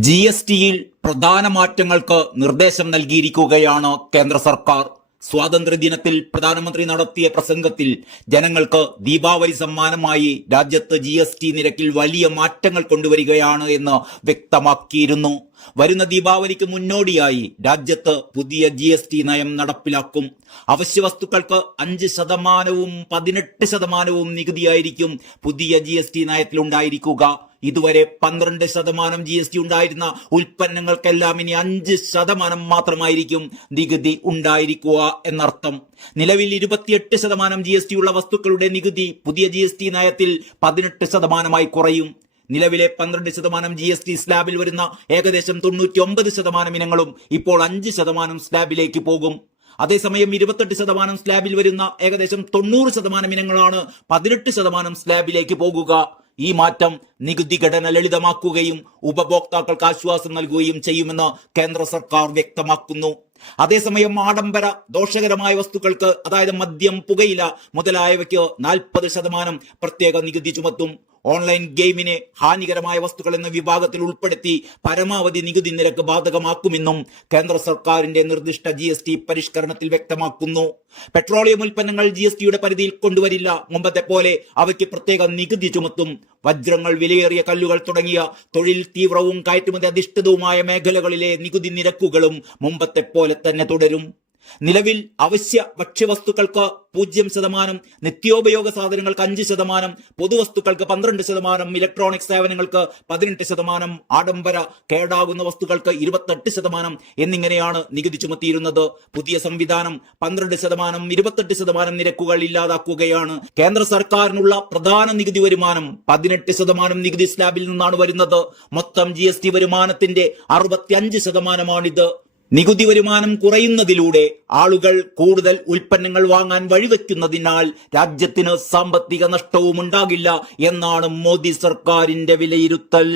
G S ടിയിൽ പ്രധാന മാറ്റങ്ങൾക്ക് നിർദ്ദേശം നൽകിയിരിക്കുകയാണ് കേന്ദ്ര സർക്കാർ. സ്വാതന്ത്ര്യദിനത്തിൽ പ്രധാനമന്ത്രി നടത്തിയ പ്രസംഗത്തിൽ ജനങ്ങൾക്ക് ദീപാവലി സമ്മാനമായി രാജ്യത്ത് ജി എസ് ടി നിരക്കിൽ വലിയ മാറ്റങ്ങൾ കൊണ്ടുവരികയാണ് എന്ന് വ്യക്തമാക്കിയിരുന്നു. വരുന്ന ദീപാവലിക്ക് മുന്നോടിയായി രാജ്യത്ത് പുതിയ ജി എസ് ടി നയം നടപ്പിലാക്കും. അവശ്യ വസ്തുക്കൾക്ക് അഞ്ച് ശതമാനവും പതിനെട്ട് ശതമാനവും നികുതിയായിരിക്കും പുതിയ ജി എസ് ടി നയത്തിൽ ഉണ്ടായിരിക്കുക ഇതുവരെ പന്ത്രണ്ട് ശതമാനം ജി എസ് ടി ഉണ്ടായിരുന്ന ഉൽപ്പന്നങ്ങൾക്കെല്ലാം ഇനി അഞ്ച് ശതമാനം മാത്രമായിരിക്കും നികുതി ഉണ്ടായിരിക്കുക എന്നർത്ഥം. നിലവിൽ ഇരുപത്തിയെട്ട് ശതമാനം ജി എസ് ടി ഉള്ള വസ്തുക്കളുടെ നികുതി പുതിയ ജി എസ് ടി നയത്തിൽ പതിനെട്ട് ശതമാനമായി കുറയും. നിലവിലെ പന്ത്രണ്ട് ശതമാനം ജി എസ് ടി സ്ലാബിൽ വരുന്ന ഏകദേശം തൊണ്ണൂറ്റി ഒമ്പത് ശതമാനം ഇനങ്ങളും ഇപ്പോൾ അഞ്ച് ശതമാനം സ്ലാബിലേക്ക് പോകും. അതേസമയം ഇരുപത്തെട്ട് ശതമാനം സ്ലാബിൽ വരുന്ന ഏകദേശം തൊണ്ണൂറ് ശതമാനം ഇനങ്ങളാണ് പതിനെട്ട് ശതമാനം സ്ലാബിലേക്ക് പോകുക. ഈ മാറ്റം നികുതി ഘടന ലളിതമാക്കുകയും ഉപഭോക്താക്കൾക്ക് ആശ്വാസം നൽകുകയും ചെയ്യുമെന്ന് കേന്ദ്ര സർക്കാർ വ്യക്തമാക്കുന്നു. അതേസമയം ആഡംബര ദോഷകരമായ വസ്തുക്കൾക്ക് അതായത് മദ്യം പുകയില മുതലായവയ്ക്ക് നാൽപ്പത് ശതമാനം പ്രത്യേക നികുതി ചുമത്തും. ഓൺലൈൻ ഗെയിമിനെ ഹാനികരമായ വസ്തുക്കൾ എന്ന വിഭാഗത്തിൽ ഉൾപ്പെടുത്തി പരമാവധി നികുതി നിരക്ക് ബാധകമാക്കുമെന്നും കേന്ദ്ര സർക്കാരിന്റെ നിർദ്ദിഷ്ട ജി എസ് ടി പരിഷ്കരണത്തിൽ വ്യക്തമാക്കുന്നു. പെട്രോളിയം ഉൽപ്പന്നങ്ങൾ ജി എസ് ടിയുടെ പരിധിയിൽ കൊണ്ടുവരില്ല. മുമ്പത്തെ പോലെ അവയ്ക്ക് പ്രത്യേക നികുതി ചുമത്തും. വജ്രങ്ങൾ വിലയേറിയ കല്ലുകൾ തുടങ്ങിയ തൊഴിൽ തീവ്രവും കയറ്റുമതി അധിഷ്ഠിതവുമായ മേഖലകളിലെ നികുതി നിരക്കുകളും മുമ്പത്തെ പോലെ തന്നെ തുടരും. നിലവിൽ അവശ്യ ഭക്ഷ്യവസ്തുക്കൾക്ക് പൂജ്യം ശതമാനം നിത്യോപയോഗ സാധനങ്ങൾക്ക് അഞ്ച് ശതമാനം പൊതുവസ്തുക്കൾക്ക് പന്ത്രണ്ട് ശതമാനം ഇലക്ട്രോണിക് സേവനങ്ങൾക്ക് പതിനെട്ട് ശതമാനം ആഡംബര കേടാകുന്ന വസ്തുക്കൾക്ക് ഇരുപത്തെട്ട് ശതമാനം എന്നിങ്ങനെയാണ് നികുതി ചുമത്തിയിരുന്നത്. പുതിയ സംവിധാനം പന്ത്രണ്ട് ശതമാനം ഇരുപത്തെട്ട് ശതമാനം നിരക്കുകൾ ഇല്ലാതാക്കുകയാണ്. കേന്ദ്ര സർക്കാരിനുള്ള പ്രധാന നികുതി വരുമാനം പതിനെട്ട് ശതമാനം നികുതി സ്ലാബിൽ നിന്നാണ് വരുന്നത്. മൊത്തം ജി വരുമാനത്തിന്റെ അറുപത്തിയഞ്ച് ശതമാനമാണിത്. നികുതി വരുമാനം കുറയുന്നതിലൂടെ ആളുകൾ കൂടുതൽ ഉൽപ്പന്നങ്ങൾ വാങ്ങാൻ വഴിവെക്കുന്നതിനാൽ രാജ്യത്തിന് സാമ്പത്തിക നഷ്ടവും ഉണ്ടാകില്ല എന്നാണ് മോദി സർക്കാരിന്റെ വിലയിരുത്തൽ.